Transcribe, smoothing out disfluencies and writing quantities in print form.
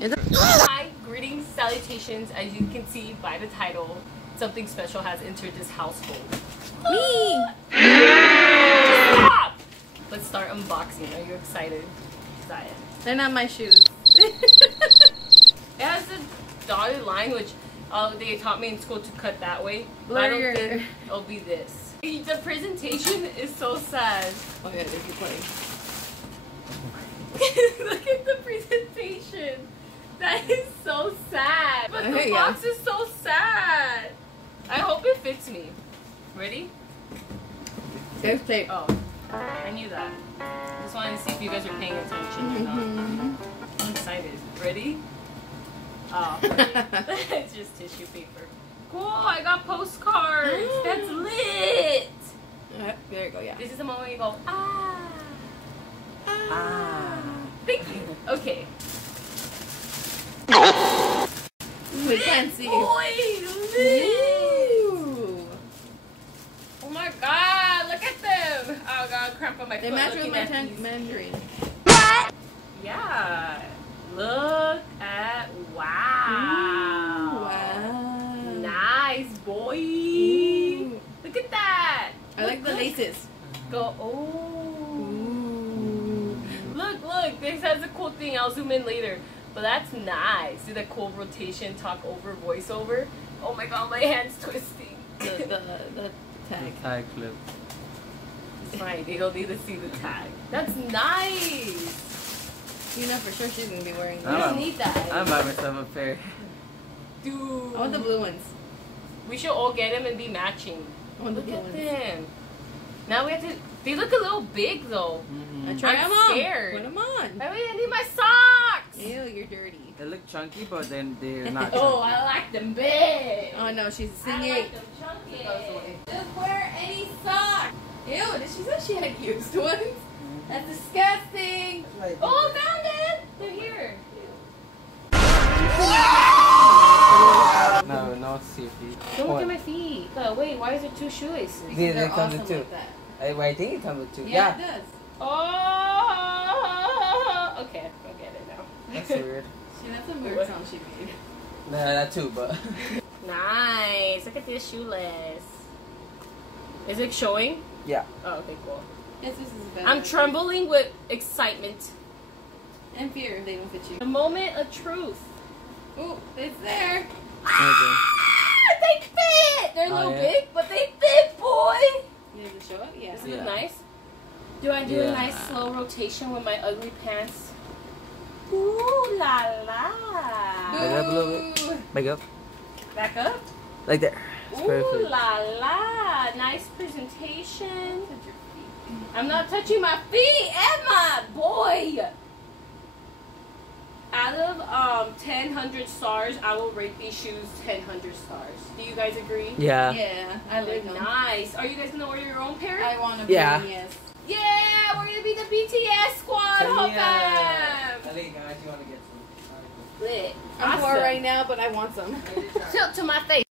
Hi, greetings, salutations. As you can see by the title, something special has entered this household. Me! Stop! Let's start unboxing. Are you excited? Because I am. They're not my shoes. It has the dotted line, which they taught me in school to cut that way. But I don't think it'll be this. The presentation is so sad. Oh yeah, they keep playing. Look at the presentation. That is so sad. But the box is so sad. I hope it fits me. Ready? There's tape. Oh, I knew that. Just wanted to see if you guys are paying attention or not. I'm excited. Ready? Oh, it's just tissue paper. Cool, I got postcards. That's lit. There you go, yeah. This is the moment you go, ah. Ah. Thank you. Okay. We can't see. Boy, lit. Oh my god, look at them. Oh god, cramp on my foot. They match with my mandarin. Yeah. Look at, wow. Ooh, wow. Nice, boy. Ooh. Look at that. I like the laces. Go, oh. Ooh. Look, this has a cool thing. I'll zoom in later. But that's nice. See the cool rotation, talk over, voiceover. Oh my god, my hand's twisting. The tag. The tag clip. It's fine. They don't need to see the tag. That's nice. You know for sure she's gonna be wearing You those. don't need that. I'm by myself a pair. Dude. I want the blue ones. We should all get them and be matching. I want the blue Look at ones. them. Now we have to. They look a little big though. I try I'm them on. scared. Put them on. I need my socks. Ew, you're dirty. They look chunky, but then they're not Oh, chunky. I like them big. Oh no, she's I singing. like them chunky. Just wear any socks. Ew, did she say she had used ones? That's disgusting. Oh, found it. They're here. No, see your feet. Don't look at my feet. Wait, why is there two shoelaces? They They're come with awesome two. like that. I think it comes with two. Yeah, it does. Oh, okay, I'll get it now. That's weird. She had some weird sound she made. Nah, that too, but. Nice. Look at this shoelace. Is it showing? Yeah. Oh, okay, cool. Yes, this is better. I'm trembling with excitement. And fear if they don't fit you. The moment of truth. Ooh, it's there. Ah, they fit! They're a little yeah? big, but they fit, boy! You need to show it? Yeah. Does it look nice? Do I do a nice slow rotation with my ugly pants? Ooh la la! Back up a little bit. Back up. Back up? Like there. It's Ooh perfect. la la! Nice presentation. I'm not touching my feet, Emma, boy. Out of 1,000 stars, I will rate these shoes 1,000 stars. Do you guys agree? Yeah. Yeah, I They're like them. nice. Are you guys gonna order your own pair? I want to be Yeah. yes. Yeah, we're gonna be the BTS squad. Hop I think guys, you want to get some. Lit. I'm poor right now, but I want some. Tilt to my face.